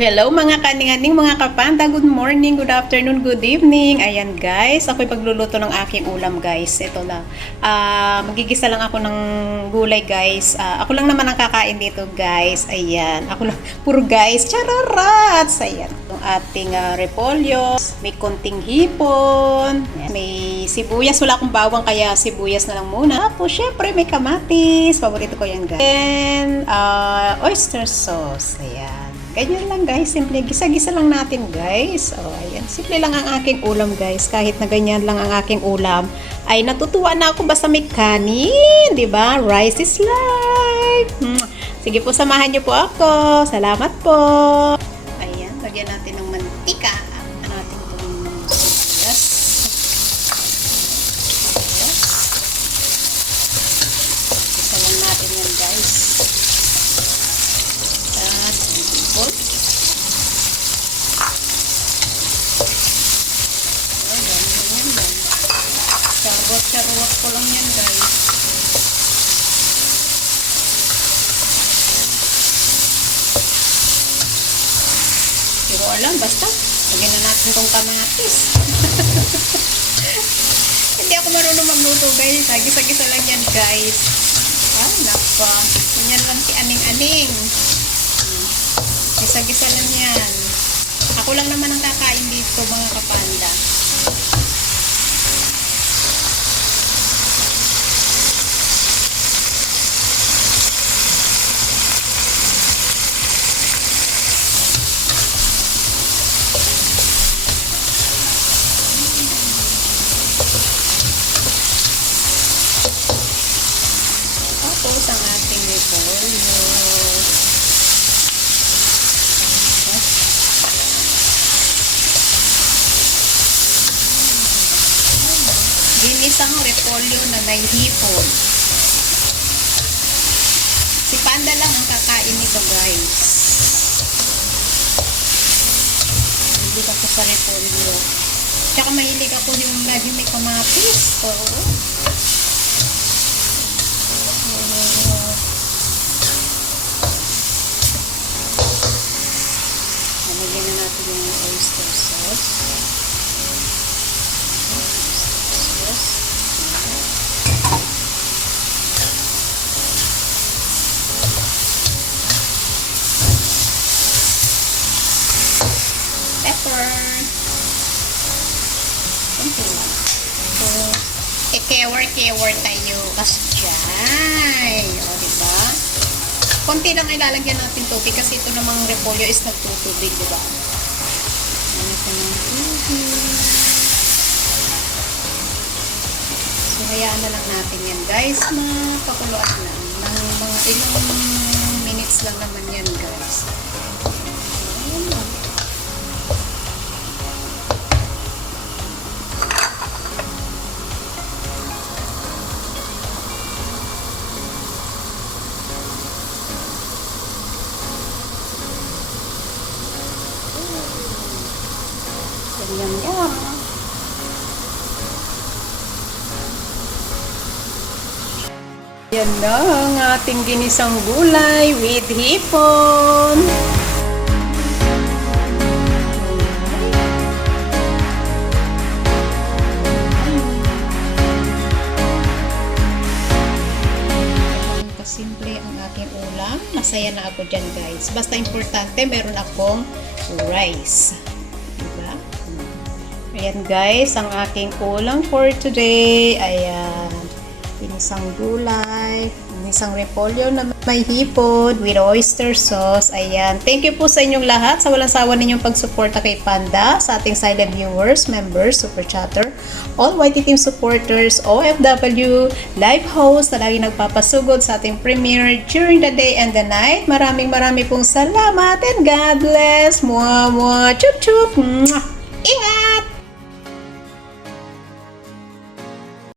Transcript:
Hello mga kaninganing, mga kapanda. Good morning, good afternoon, good evening. Ayan guys, ako'y pagluluto ng aking ulam guys. Ito na. Magigisa lang ako ng gulay guys. Ako lang naman ang kakain dito guys. Ayan, ako lang. Puro guys. Chararats! Ayan. Itong ating repolyo. May konting hipon. Ayan. May sibuyas. Wala akong bawang kaya sibuyas na lang muna. Tapos syempre may kamatis. Paborito ko yan guys. And oyster sauce. Ayan. Ganyan lang guys, simple gisa-gisa lang natin guys. Oh, ayan, simple lang ang aking ulam guys. Kahit na ganyan lang ang aking ulam, ay natutuwa na ako basta may kanin, 'di ba? Rice is life. Sige po, samahan niyo po ako. Salamat po. Ayan, lagyan natin ng mantika. Natin itong sibuyas. Gisa lang natin yan guys. Charot ko lang yan guys. Pero alam, basta lagyan na natin tong kamatis. Hindi ako marunong magluto guys. Gisa-gisa lang yan guys. Nako. Yan lang si Aning-Aning. Gisa-gisa lang yan. Ako lang naman ang kakain dito mga kapanda. Tapos ang ating repolyo. Ginisang repolyo na may hipon. Si Panda lang ang kakain nito guys. Hindi ako sa repolyo. Tsaka mahilig ako yung lagi may kamatis. Lagyan na natin yung oyster sauce. Pepper. Kunti lang. So, kewar tayo. Kasjay. O, diba? Konti lang ilalagyan natin tubig kasi ito namang repolyo is nagtutubig, diba? Ito ng tubig. So, hayaan na lang natin yan, guys. Mapakuluan lang. Ng mga ilang minutes lang naman yan, guys. Ayan lang. Yum. Yan na ang ating ginisang gulay with hipon. Kasimple ang aking ulam. Masaya na ako dyan guys. Basta importante meron akong rice. Ayan guys, ang aking ulam for today. Ayan, ginisang gulay, ginisang repolyo na may hipon with oyster sauce. Ayan, thank you po sa inyong lahat sa walang sawa ninyong pagsuporta kay Panda, sa ating silent viewers, members, super chatter, all YT team supporters, OFW, live host na lagi nagpapasugod sa ating premiere during the day and the night. Maraming pong salamat and God bless. Mwah, mwah, chup chup. Ingat!